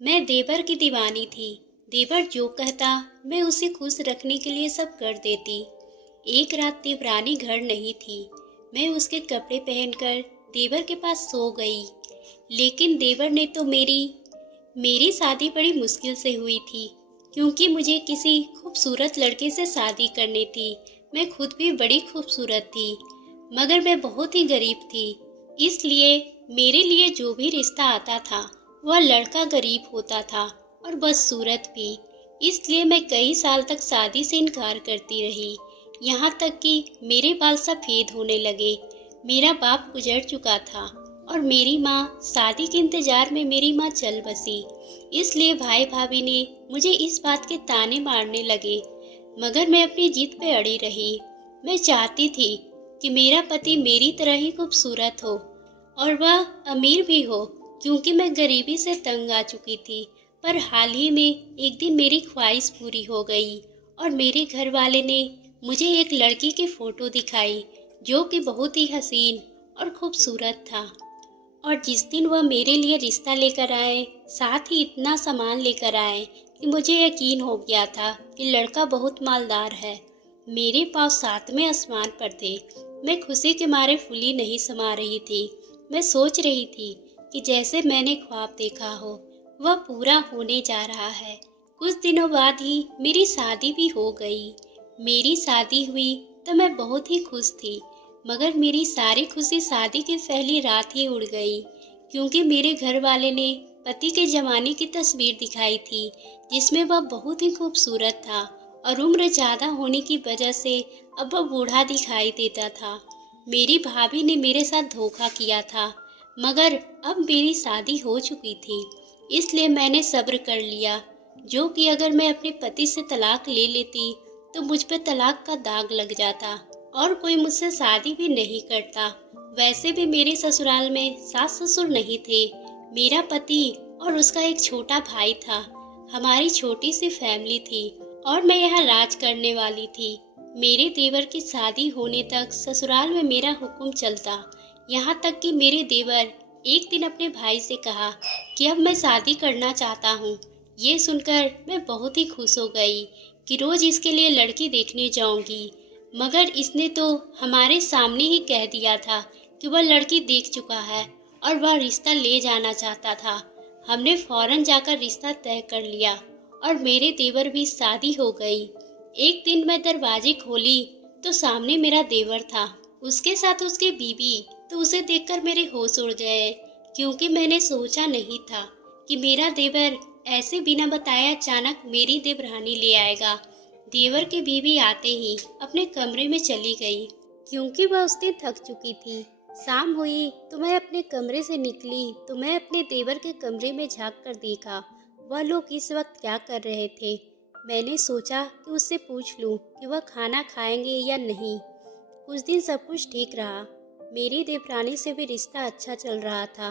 मैं देवर की दीवानी थी। देवर जो कहता मैं उसे खुश रखने के लिए सब कर देती। एक रात देवरानी घर नहीं थी। मैं उसके कपड़े पहनकर देवर के पास सो गई। लेकिन देवर ने तो मेरी मेरी शादी बड़ी मुश्किल से हुई थी, क्योंकि मुझे किसी खूबसूरत लड़के से शादी करनी थी। मैं खुद भी बड़ी खूबसूरत थी, मगर मैं बहुत ही गरीब थी। इसलिए मेरे लिए जो भी रिश्ता आता था वह लड़का गरीब होता था और बदसूरत भी। इसलिए मैं कई साल तक शादी से इनकार करती रही, यहाँ तक कि मेरे बाल सफ़ेद होने लगे। मेरा बाप गुजर चुका था और मेरी माँ शादी के इंतजार में मेरी माँ चल बसी। इसलिए भाई भाभी ने मुझे इस बात के ताने मारने लगे, मगर मैं अपनी जिद पे अड़ी रही। मैं चाहती थी कि मेरा पति मेरी तरह ही खूबसूरत हो और वह अमीर भी हो, क्योंकि मैं गरीबी से तंग आ चुकी थी। पर हाल ही में एक दिन मेरी ख्वाहिश पूरी हो गई और मेरे घर वाले ने मुझे एक लड़की की फ़ोटो दिखाई, जो कि बहुत ही हसीन और खूबसूरत था। और जिस दिन वह मेरे लिए रिश्ता लेकर आए, साथ ही इतना सामान लेकर आए कि मुझे यकीन हो गया था कि लड़का बहुत मालदार है। मेरे पाँव सातवें आसमान पर थे। मैं खुशी के मारे फूली नहीं समा रही थी। मैं सोच रही थी कि जैसे मैंने ख्वाब देखा हो वह पूरा होने जा रहा है। कुछ दिनों बाद ही मेरी शादी भी हो गई। मेरी शादी हुई तो मैं बहुत ही खुश थी, मगर मेरी सारी खुशी शादी की पहली रात ही उड़ गई, क्योंकि मेरे घर वाले ने पति के जमाने की तस्वीर दिखाई थी, जिसमें वह बहुत ही खूबसूरत था और उम्र ज़्यादा होने की वजह से अब वह बूढ़ा दिखाई देता था। मेरी भाभी ने मेरे साथ धोखा किया था, मगर अब मेरी शादी हो चुकी थी, इसलिए मैंने सब्र कर लिया, जो कि अगर मैं अपने पति से तलाक ले लेती तो मुझ पर तलाक का दाग लग जाता और कोई मुझसे शादी भी नहीं करता। वैसे भी मेरे ससुराल में सास ससुर नहीं थे। मेरा पति और उसका एक छोटा भाई था। हमारी छोटी सी फैमिली थी और मैं यहाँ राज करने वाली थी। मेरे देवर की शादी होने तक ससुराल में मेरा हुक्म चलता, यहाँ तक कि मेरे देवर एक दिन अपने भाई से कहा कि अब मैं शादी करना चाहता हूँ। ये सुनकर मैं बहुत ही खुश हो गई कि रोज इसके लिए लड़की देखने जाऊंगी, मगर इसने तो हमारे सामने ही कह दिया था कि वह लड़की देख चुका है और वह रिश्ता ले जाना चाहता था। हमने फौरन जाकर रिश्ता तय कर लिया और मेरे देवर भी शादी हो गई। एक दिन मैं दरवाजे खोली तो सामने मेरा देवर था, उसके साथ उसकी बीवी। तो उसे देखकर मेरे होश उड़ गए, क्योंकि मैंने सोचा नहीं था कि मेरा देवर ऐसे बिना बताए अचानक मेरी देवरानी ले आएगा। देवर की बीवी आते ही अपने कमरे में चली गई, क्योंकि वह उस दिन थक चुकी थी। शाम हुई तो मैं अपने कमरे से निकली तो मैं अपने देवर के कमरे में झांक कर देखा वह लोग इस वक्त क्या कर रहे थे। मैंने सोचा कि उससे पूछ लूं कि वह खाना खाएंगे या नहीं। कुछ दिन सब कुछ ठीक रहा। मेरी देवरानी से भी रिश्ता अच्छा चल रहा था,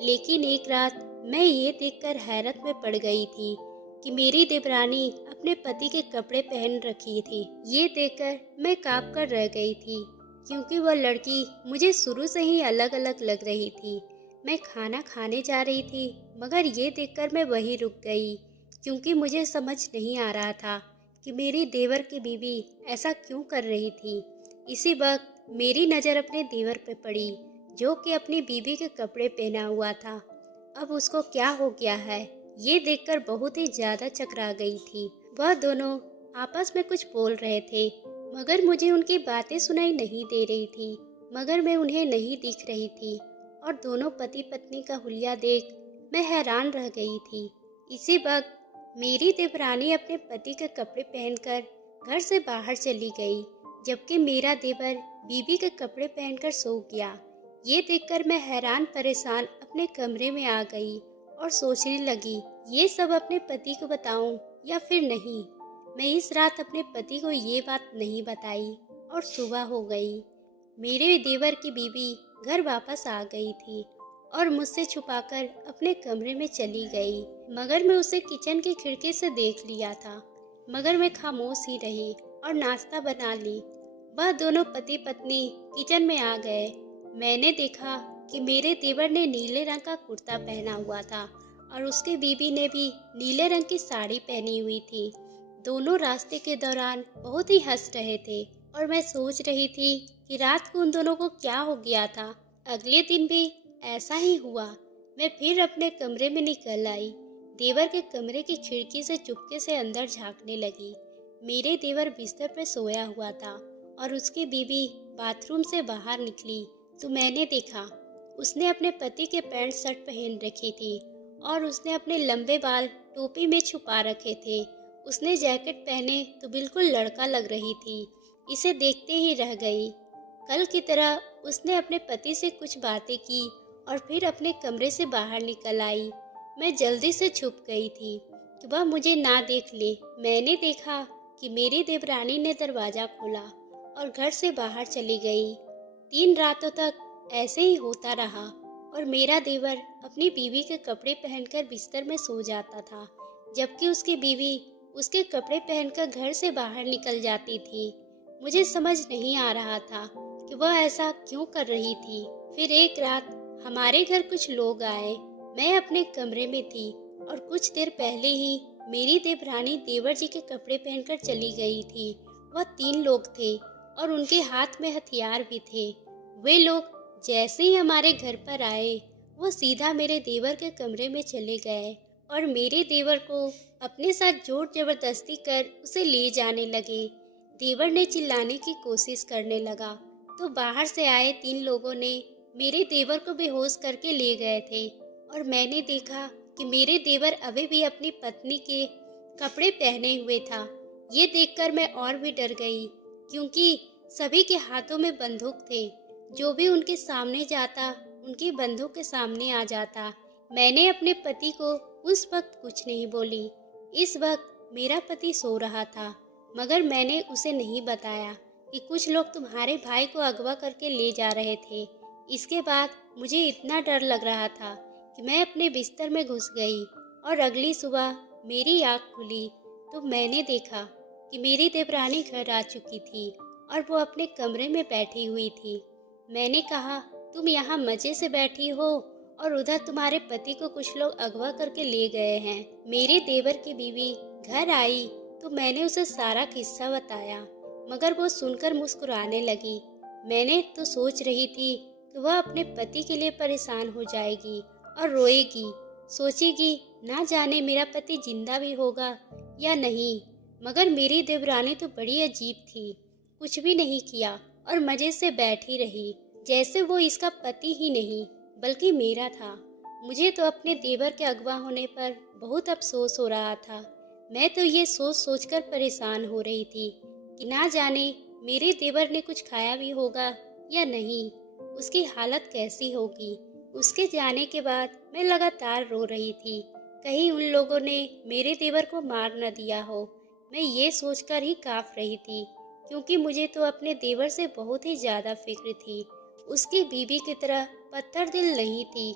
लेकिन एक रात मैं ये देखकर हैरत में पड़ गई थी कि मेरी देवरानी अपने पति के कपड़े पहन रखी थी। ये देखकर मैं काँप कर रह गई थी, क्योंकि वह लड़की मुझे शुरू से ही अलग अलग लग रही थी। मैं खाना खाने जा रही थी, मगर ये देखकर मैं वहीं रुक गई, क्योंकि मुझे समझ नहीं आ रहा था कि मेरी देवर की बीवी ऐसा क्यों कर रही थी। इसी वक्त मेरी नज़र अपने देवर पे पड़ी, जो कि अपनी बीवी के कपड़े पहना हुआ था। अब उसको क्या हो गया है, ये देखकर बहुत ही ज़्यादा चकरा गई थी। वह दोनों आपस में कुछ बोल रहे थे, मगर मुझे उनकी बातें सुनाई नहीं दे रही थी, मगर मैं उन्हें नहीं दिख रही थी। और दोनों पति पत्नी का हुलिया देख मैं हैरान रह गई थी। इसी वक्त मेरी देवरानी अपने पति के कपड़े पहनकर घर से बाहर चली गई, जबकि मेरा देवर बीबी के कपड़े पहनकर सो गया। ये देखकर मैं हैरान परेशान अपने कमरे में आ गई और सोचने लगी, ये सब अपने पति को बताऊं या फिर नहीं। मैं इस रात अपने पति को ये बात नहीं बताई और सुबह हो गई। मेरे देवर की बीबी घर वापस आ गई थी और मुझसे छुपाकर अपने कमरे में चली गई, मगर मैं उसे किचन की खिड़की से देख लिया था। मगर मैं खामोश ही रही और नाश्ता बना ली। वह दोनों पति पत्नी किचन में आ गए। मैंने देखा कि मेरे देवर ने नीले रंग का कुर्ता पहना हुआ था और उसके बीबी ने भी नीले रंग की साड़ी पहनी हुई थी। दोनों रास्ते के दौरान बहुत ही हंस रहे थे और मैं सोच रही थी कि रात को उन दोनों को क्या हो गया था। अगले दिन भी ऐसा ही हुआ। मैं फिर अपने कमरे में निकल आई। देवर के कमरे की खिड़की से चुपके से अंदर झांकने लगी। मेरे देवर बिस्तर पर सोया हुआ था और उसकी बीबी बाथरूम से बाहर निकली तो मैंने देखा उसने अपने पति के पैंट शर्ट पहन रखी थी और उसने अपने लंबे बाल टोपी में छुपा रखे थे। उसने जैकेट पहने तो बिल्कुल लड़का लग रही थी। इसे देखते ही रह गई। कल की तरह उसने अपने पति से कुछ बातें की और फिर अपने कमरे से बाहर निकल आई। मैं जल्दी से छुप गई थी कि वह मुझे ना देख ले। मैंने देखा कि मेरी देवरानी ने दरवाज़ा खोला और घर से बाहर चली गई। 3 रातों तक ऐसे ही होता रहा और मेरा देवर अपनी बीवी के कपड़े पहनकर बिस्तर में सो जाता था, जबकि उसकी बीवी उसके कपड़े पहनकर घर से बाहर निकल जाती थी। मुझे समझ नहीं आ रहा था कि वह ऐसा क्यों कर रही थी। फिर एक रात हमारे घर कुछ लोग आए। मैं अपने कमरे में थी और कुछ देर पहले ही मेरी देवरानी देवर जी के कपड़े पहनकर चली गई थी। वह 3 लोग थे और उनके हाथ में हथियार भी थे। वे लोग जैसे ही हमारे घर पर आए, वो सीधा मेरे देवर के कमरे में चले गए और मेरे देवर को अपने साथ जोर जबरदस्ती कर उसे ले जाने लगे। देवर ने चिल्लाने की कोशिश करने लगा तो बाहर से आए 3 लोगों ने मेरे देवर को बेहोश करके ले गए थे और मैंने देखा कि मेरे देवर अभी भी अपनी पत्नी के कपड़े पहने हुए था। ये देखकर मैं और भी डर गई, क्योंकि सभी के हाथों में बंदूक थे। जो भी उनके सामने जाता उनकी बंदूक के सामने आ जाता। मैंने अपने पति को उस वक्त कुछ नहीं बोली। इस वक्त मेरा पति सो रहा था, मगर मैंने उसे नहीं बताया कि कुछ लोग तुम्हारे भाई को अगवा करके ले जा रहे थे। इसके बाद मुझे इतना डर लग रहा था कि मैं अपने बिस्तर में घुस गई और अगली सुबह मेरी आँख खुली तो मैंने देखा कि मेरी देवरानी घर आ चुकी थी और वो अपने कमरे में बैठी हुई थी। मैंने कहा, तुम यहाँ मजे से बैठी हो और उधर तुम्हारे पति को कुछ लोग अगवा करके ले गए हैं। मेरे देवर की बीवी घर आई तो मैंने उसे सारा किस्सा बताया, मगर वो सुनकर मुस्कुराने लगी। मैंने तो सोच रही थी कि वह अपने पति के लिए परेशान हो जाएगी और रोएगी, सोचेगी ना जाने मेरा पति जिंदा भी होगा या नहीं। मगर मेरी देवरानी तो बड़ी अजीब थी, कुछ भी नहीं किया और मजे से बैठी रही, जैसे वो इसका पति ही नहीं बल्कि मेरा था। मुझे तो अपने देवर के अगवा होने पर बहुत अफसोस हो रहा था। मैं तो ये सोच सोचकर परेशान हो रही थी कि ना जाने मेरे देवर ने कुछ खाया भी होगा या नहीं, उसकी हालत कैसी होगी। उसके जाने के बाद मैं लगातार रो रही थी, कहीं उन लोगों ने मेरे देवर को मार न दिया हो। मैं ये सोचकर ही काँप रही थी, क्योंकि मुझे तो अपने देवर से बहुत ही ज़्यादा फिक्र थी। उसकी बीबी की तरह पत्थर दिल नहीं थी,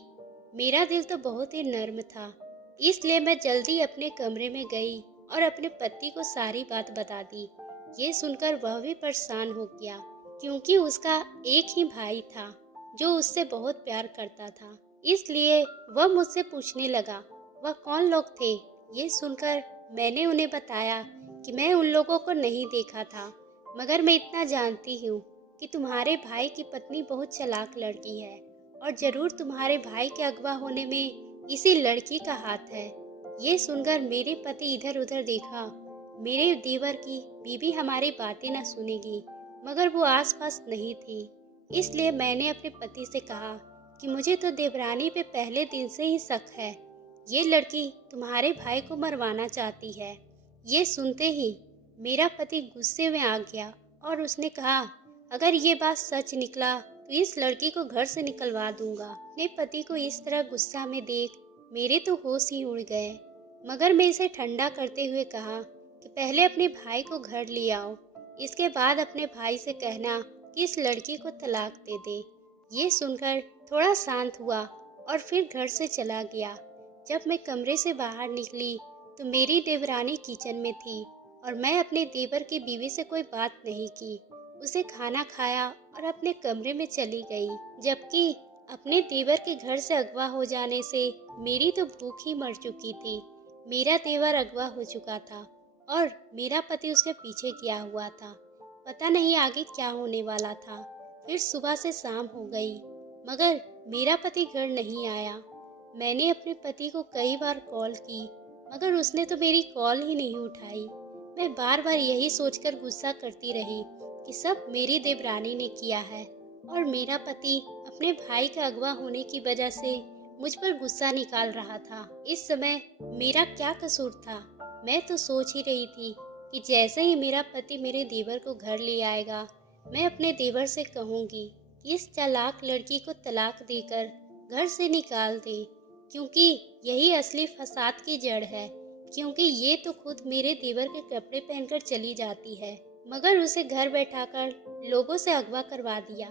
मेरा दिल तो बहुत ही नर्म था। इसलिए मैं जल्दी अपने कमरे में गई और अपने पति को सारी बात बता दी। ये सुनकर वह भी परेशान हो गया, क्योंकि उसका एक ही भाई था जो उससे बहुत प्यार करता था। इसलिए वह मुझसे पूछने लगा वह कौन लोग थे। ये सुनकर मैंने उन्हें बताया कि मैं उन लोगों को नहीं देखा था, मगर मैं इतना जानती हूँ कि तुम्हारे भाई की पत्नी बहुत चालाक लड़की है और जरूर तुम्हारे भाई के अगवा होने में इसी लड़की का हाथ है। ये सुनकर मेरे पति इधर उधर देखा। मेरे देवर की बीबी हमारी बातें न सुनेगी, मगर वो आसपास नहीं थी। इसलिए मैंने अपने पति से कहा कि मुझे तो देवरानी पे पहले दिन से ही शक है। ये लड़की तुम्हारे भाई को मरवाना चाहती है। ये सुनते ही मेरा पति गुस्से में आ गया और उसने कहा, अगर ये बात सच निकला तो इस लड़की को घर से निकलवा दूंगा। अपने पति को इस तरह गुस्सा में देख मेरे तो होश ही उड़ गए, मगर मैं इसे ठंडा करते हुए कहा कि पहले अपने भाई को घर ले आओ, इसके बाद अपने भाई से कहना कि इस लड़की को तलाक दे दे। ये सुनकर थोड़ा शांत हुआ और फिर घर से चला गया। जब मैं कमरे से बाहर निकली तो मेरी देवरानी किचन में थी और मैं अपने देवर की बीवी से कोई बात नहीं की। उसे खाना खाया और अपने कमरे में चली गई, जबकि अपने देवर के घर से अगवा हो जाने से मेरी तो भूख ही मर चुकी थी। मेरा देवर अगवा हो चुका था और मेरा पति उसके पीछे किया हुआ था। पता नहीं आगे क्या होने वाला था। फिर सुबह से शाम हो गई मगर मेरा पति घर नहीं आया। मैंने अपने पति को कई बार कॉल की मगर उसने तो मेरी कॉल ही नहीं उठाई। मैं बार बार यही सोचकर गुस्सा करती रही कि सब मेरी देवरानी ने किया है और मेरा पति अपने भाई का अगवा होने की वजह से मुझ पर गुस्सा निकाल रहा था। इस समय मेरा क्या कसूर था? मैं तो सोच ही रही थी कि जैसे ही मेरा पति मेरे देवर को घर ले आएगा, मैं अपने देवर से कहूँगी कि इस चालाक लड़की को तलाक देकर घर से निकाल दे, क्योंकि यही असली फसाद की जड़ है। क्योंकि ये तो खुद मेरे देवर के कपड़े पहनकर चली जाती है मगर उसे घर बैठाकर लोगों से अगवा करवा दिया।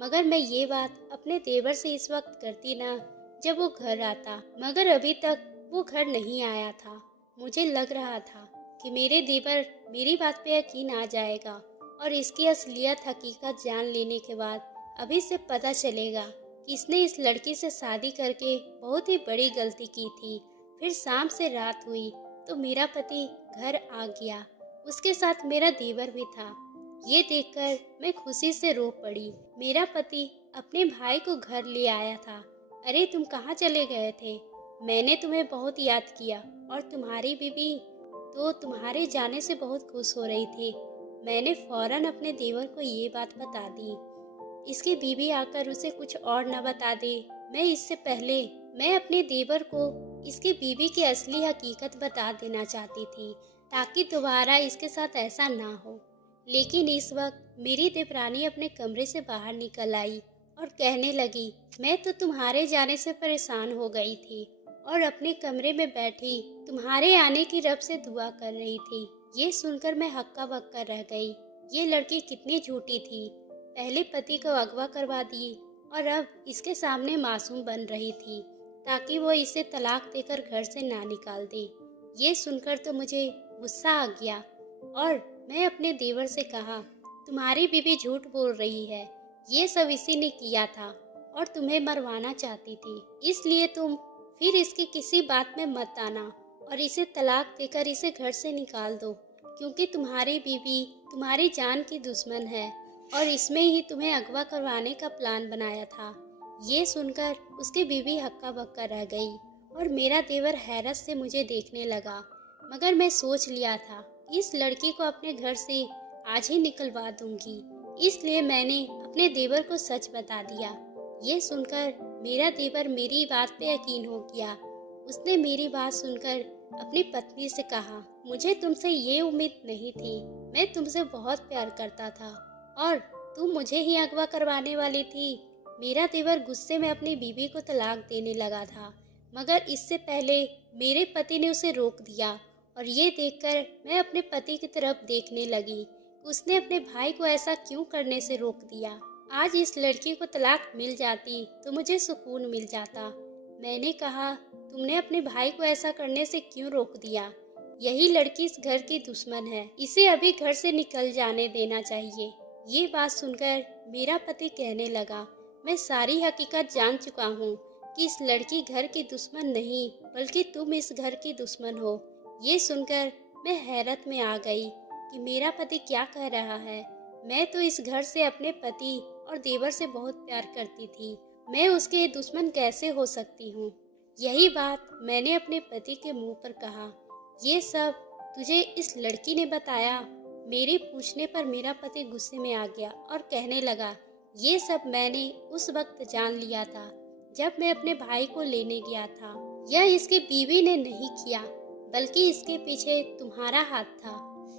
मगर मैं ये बात अपने देवर से इस वक्त करती ना जब वो घर आता, मगर अभी तक वो घर नहीं आया था। मुझे लग रहा था कि मेरे देवर मेरी बात पे यकीन आ जाएगा और इसकी असलियत हकीकत जान लेने के बाद अभी से पता चलेगा कि इसने इस लड़की से शादी करके बहुत ही बड़ी गलती की थी। फिर शाम से रात हुई तो मेरा पति घर आ गया, उसके साथ मेरा देवर भी था। ये देखकर मैं खुशी से रो पड़ी। मेरा पति अपने भाई को घर ले आया था। अरे तुम कहाँ चले गए थे? मैंने तुम्हें बहुत याद किया और तुम्हारी बीवी तो तुम्हारे जाने से बहुत खुश हो रही थी। मैंने फौरन अपने देवर को ये बात बता दी। इसकी बीवी आकर उसे कुछ और न बता दे। इससे पहले मैं अपने देवर को इसकी बीवी की असली हकीकत बता देना चाहती थी ताकि दोबारा इसके साथ ऐसा ना हो। लेकिन इस वक्त मेरी देवरानी अपने कमरे से बाहर निकल आई और कहने लगी, मैं तो तुम्हारे जाने से परेशान हो गई थी और अपने कमरे में बैठी तुम्हारे आने की रब से दुआ कर रही थी। ये सुनकर मैं हक्का बक्का रह गई। ये लड़की कितनी झूठी थी। पहले पति को अगवा करवा दी और अब इसके सामने मासूम बन रही थी ताकि वो इसे तलाक देकर घर से ना निकाल दे। ये सुनकर तो मुझे गुस्सा आ गया और मैं अपने देवर से कहा, तुम्हारी बीवी झूठ बोल रही है। ये सब इसी ने किया था और तुम्हें मरवाना चाहती थी, इसलिए तुम फिर इसकी किसी बात में मत आना और इसे तलाक देकर इसे घर से निकाल दो, क्योंकि तुम्हारी बीवी तुम्हारी जान की दुश्मन है और इसमें ही तुम्हें अगवा करवाने का प्लान बनाया था। ये सुनकर उसकी बीवी हक्का बक्का रह गई और मेरा देवर हैरत से मुझे देखने लगा। मगर मैं सोच लिया था इस लड़की को अपने घर से आज ही निकलवा दूंगी, इसलिए मैंने अपने देवर को सच बता दिया। ये सुनकर मेरा देवर मेरी बात पे यकीन हो गया। उसने मेरी बात सुनकर अपनी पत्नी से कहा, मुझे तुमसे ये उम्मीद नहीं थी। मैं तुमसे बहुत प्यार करता था और तुम मुझे ही अगवा करवाने वाली थी। मेरा देवर गुस्से में अपनी बीवी को तलाक देने लगा था, मगर इससे पहले मेरे पति ने उसे रोक दिया और ये देखकर मैं अपने पति की तरफ देखने लगी। उसने अपने भाई को ऐसा क्यों करने से रोक दिया। आज इस लड़की को तलाक मिल जाती तो मुझे सुकून मिल जाता। मैंने कहा, तुमने अपने भाई को ऐसा करने से क्यों रोक दिया? यही लड़की इस घर की दुश्मन है, इसे अभी घर से निकल जाने देना चाहिए। ये बात सुनकर मेरा पति कहने लगा, मैं सारी हकीकत जान चुका हूँ कि इस लड़की घर की दुश्मन नहीं बल्कि तुम इस घर की दुश्मन हो। ये सुनकर मैं हैरत में आ गई कि मेरा पति क्या कह रहा है। मैं तो इस घर से अपने पति और देवर से बहुत प्यार करती थी, मैं उसके दुश्मन कैसे हो सकती हूँ? यही बात मैंने अपने पति के मुंह पर कहा। ये सब तुझे इस लड़की ने बताया? मेरे पूछने पर मेरा पति गुस्से में आ गया और कहने लगा, ये सब मैंने उस वक्त जान लिया था जब मैं अपने भाई को लेने गया था। यह इसकी बीवी ने नहीं किया बल्कि इसके पीछे तुम्हारा हाथ था।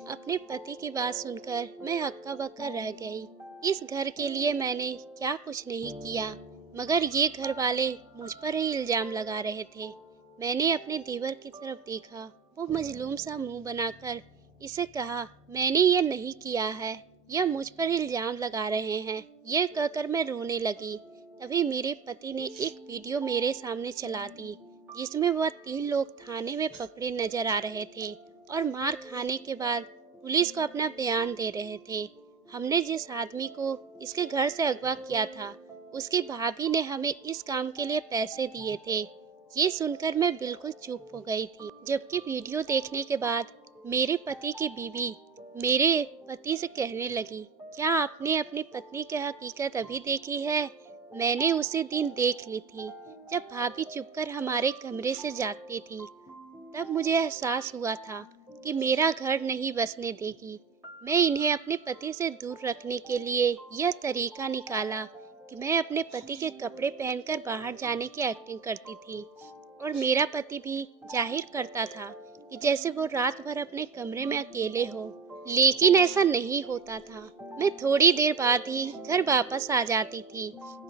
अपने पति की बात सुनकर मैं हक्का बक्का रह गई। इस घर के लिए मैंने क्या कुछ नहीं किया, मगर ये घर वाले मुझ पर ही इल्जाम लगा रहे थे। मैंने अपने देवर की तरफ देखा। वो मजलूम सा मुंह बनाकर इसे कहा, मैंने ये नहीं किया है, यह मुझ पर इल्जाम लगा रहे हैं। यह कहकर मैं रोने लगी। तभी मेरे पति ने एक वीडियो मेरे सामने चला दी जिसमें वह 3 लोग थाने में पकड़े नजर आ रहे थे और मार खाने के बाद पुलिस को अपना बयान दे रहे थे। हमने जिस आदमी को इसके घर से अगवा किया था उसकी भाभी ने हमें इस काम के लिए पैसे दिए थे। ये सुनकर मैं बिल्कुल चुप हो गई थी, जबकि वीडियो देखने के बाद मेरे पति की बीवी मेरे पति से कहने लगी, क्या आपने अपनी पत्नी की हकीकत अभी देखी है? मैंने उसी दिन देख ली थी, जब भाभी चुपकर हमारे कमरे से जाती थी। तब मुझे एहसास हुआ था कि मेरा घर नहीं बसने देगी। मैं इन्हें अपने पति से दूर रखने के लिए यह तरीका निकाला कि मैं अपने पति के कपड़े पहनकर बाहर जाने की एक्टिंग करती थी और मेरा पति भी जाहिर करता था कि जैसे वो रात भर अपने कमरे में अकेले हो। लेकिन ऐसा नहीं होता था। मैं थोड़ी देर बाद ही घर वापस आ जाती थी,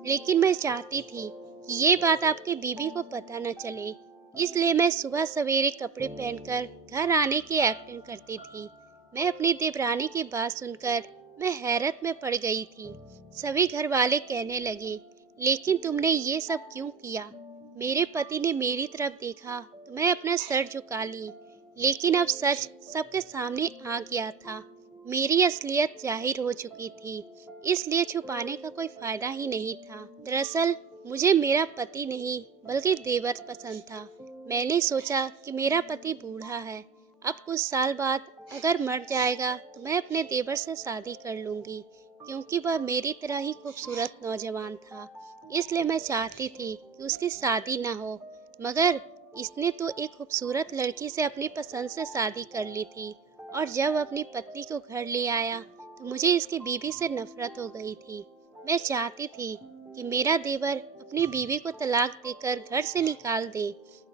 लेकिन मैं चाहती थी कि ये बात आपकी बीवी को पता न चले, इसलिए मैं सुबह सवेरे कपड़े पहनकर घर आने की एक्टिंग करती थी। मैं अपनी देवरानी की बात सुनकर मैं हैरत में पड़ गई थी। सभी घर वाले कहने लगे, लेकिन तुमने ये सब क्यों किया? मेरे पति ने मेरी तरफ देखा तो मैं अपना सर झुका ली, लेकिन अब सच सबके सामने आ गया था। मेरी असलियत जाहिर हो चुकी थी, इसलिए छुपाने का कोई फायदा ही नहीं था। दरअसल मुझे मेरा पति नहीं बल्कि देवर पसंद था। मैंने सोचा कि मेरा पति बूढ़ा है, अब कुछ साल बाद अगर मर जाएगा तो मैं अपने देवर से शादी कर लूँगी, क्योंकि वह मेरी तरह ही खूबसूरत नौजवान था। इसलिए मैं चाहती थी कि उसकी शादी ना हो, मगर इसने तो एक खूबसूरत लड़की से अपनी पसंद से शादी कर ली थी और जब अपनी पत्नी को घर ले आया तो मुझे इसकी बीवी से नफरत हो गई थी। मैं चाहती थी कि मेरा देवर अपनी बीवी को तलाक देकर घर से निकाल दे,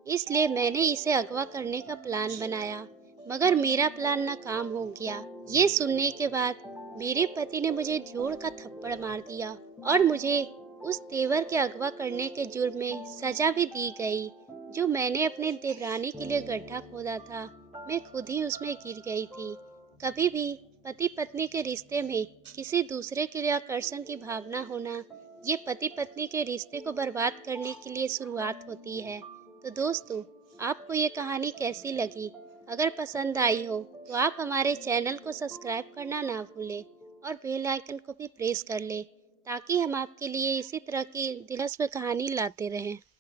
इसलिए मैंने इसे अगवा करने का प्लान बनाया, मगर मेरा प्लान नाकाम हो गया। ये सुनने के बाद मेरे पति ने मुझे जोड़ का थप्पड़ मार दिया और मुझे उस देवर के अगवा करने के जुर्म में सजा भी दी गई। जो मैंने अपने देवरानी के लिए गड्ढा खोदा था, मैं खुद ही उसमें गिर गई थी। कभी भी पति पत्नी के रिश्ते में किसी दूसरे के लिए आकर्षण की भावना होना, ये पति पत्नी के रिश्ते को बर्बाद करने के लिए शुरुआत होती है। तो दोस्तों, आपको ये कहानी कैसी लगी? अगर पसंद आई हो तो आप हमारे चैनल को सब्सक्राइब करना ना भूलें और बेल आइकन को भी प्रेस कर लें, ताकि हम आपके लिए इसी तरह की दिलचस्प कहानी लाते रहें।